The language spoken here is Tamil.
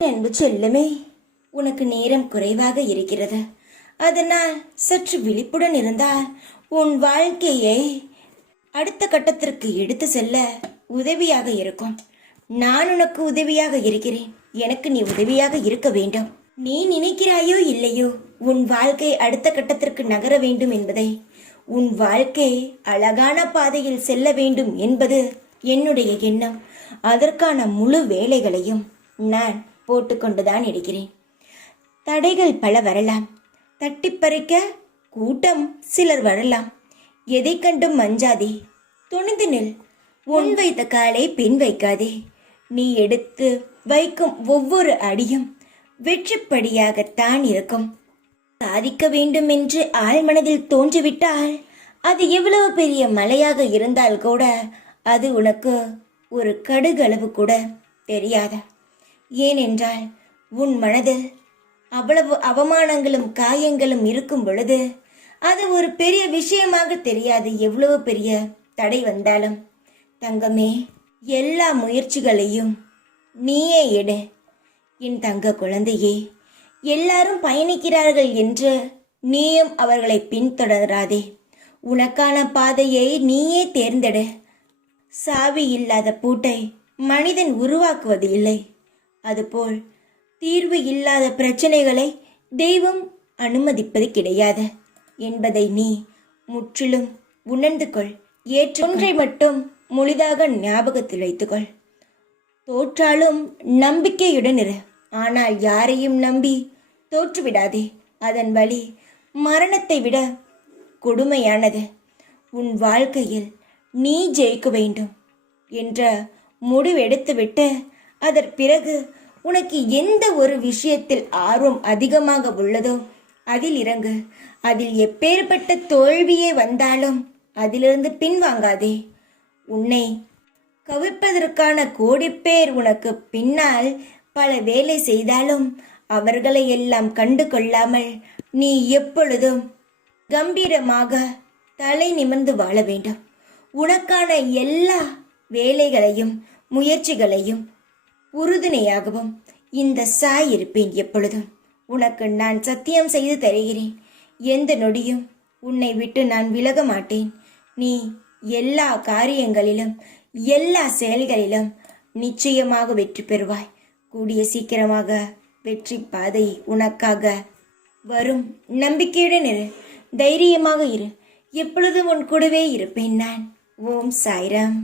அன்பு செல்லமே, உனக்கு நேரம் குறைவாக இருக்கிறது. அதனால் சற்று விழிப்புடன் இருந்தால் உன் வாழ்க்கையை அடுத்த கட்டத்திற்கு எடுத்து செல்ல உதவியாக இருக்கும். நான் உனக்கு உதவியாக இருக்கிறேன். எனக்கு நீ உதவியாக இருக்க வேண்டும். நீ நினைக்கிறாயோ இல்லையோ, உன் வாழ்க்கை அடுத்த கட்டத்திற்கு நகர வேண்டும் என்பதை, உன் வாழ்க்கை அழகான பாதையில் செல்ல வேண்டும் என்பது என்னுடைய எண்ணம். அதற்கான முழு வேலைகளையும் நான் போட்டுக்கொண்டுதான் இருக்கிறேன். தடைகள் பல வரலாம், தட்டி பறிக்க கூட்டம் சிலர் வரலாம். எதை கண்டும் மஞ்சாதே, துணிந்து நில். உன் வைத்த காலை பின் வைக்காதே. நீ எடுத்து வைக்கும் ஒவ்வொரு அடியும் வெற்றிப்படியாகத்தான் இருக்கும். சாதிக்க வேண்டும் என்று ஆழ்மனதில் தோன்றிவிட்டால் அது எவ்வளவு பெரிய மலையாக இருந்தால் கூட அது உனக்கு ஒரு கடுகளவு கூட தெரியாத. ஏனென்றால் உன் மனதில் அவ்வளவு அவமானங்களும் காயங்களும் இருக்கும் பொழுது அது ஒரு பெரிய விஷயமாக தெரியாது. எவ்வளவு பெரிய தடை வந்தாலும் தங்கமே, எல்லா முயற்சிகளையும் நீயே எடு. என் தங்க குழந்தையே, எல்லாரும் பயணிக்கிறார்கள் என்று நீயும் அவர்களை பின்தொடராதே. உனக்கான பாதையை நீயே தேர்ந்தெடு. சாவி இல்லாத பூட்டை மனிதன் உருவாக்குவது இல்லை. அதுபோல் தீர்வு இல்லாத பிரச்சனைகளை தெய்வம் அனுமதிப்பது கிடையாது என்பதை நீ முற்றிலும் உணர்ந்து கொள். ஒன்றை மட்டும் முழுதாக ஞாபகத்தில் வைத்துக்கொள். தோற்றாலும் நம்பிக்கையுடன் இரு. ஆனால் யாரையும் நம்பி தோற்றுவிடாதே. அதன் வழி மரணத்தை விட கொடுமையானது. உன் வாழ்க்கையில் நீ ஜெயிக்க வேண்டும் என்ற முடிவெடுத்துவிட்டு அதன் பிறகு உனக்கு எந்த ஒரு விஷயத்தில் ஆர்வம் அதிகமாக உள்ளதோ அதில் இறங்கு. அதில் எப்பேற்பட்ட தோல்வியே வந்தாலும் அதிலிருந்து பின்வாங்காதே. உன்னை கவிழ்ப்பதற்கான கோடி பேர் உனக்கு பின்னால் பல வேலை செய்தாலும் அவர்களை எல்லாம் கண்டு கொள்ளாமல் நீ எப்பொழுதும் கம்பீரமாக தலை நிமிர்ந்து வாழ வேண்டும். உனக்கான எல்லா வேலைகளையும் முயற்சிகளையும் உறுதுணையாகவும் இந்த சாய் இருப்பேன். எப்பொழுதும் உனக்கு நான் சத்தியம் செய்து தருகிறேன். எந்த நொடியும் உன்னை விட்டு நான் விலக மாட்டேன். நீ எல்லா காரியங்களிலும் எல்லா செயல்களிலும் நிச்சயமாக வெற்றி பெறுவாய். கூடிய சீக்கிரமாக வெற்றி பாதை உனக்காக வரும். நம்பிக்கையுடன் இரு, தைரியமாக இரு. எப்பொழுதும் உன் கூடவே இருப்பேன் நான். ஓம் சாய்ராம்.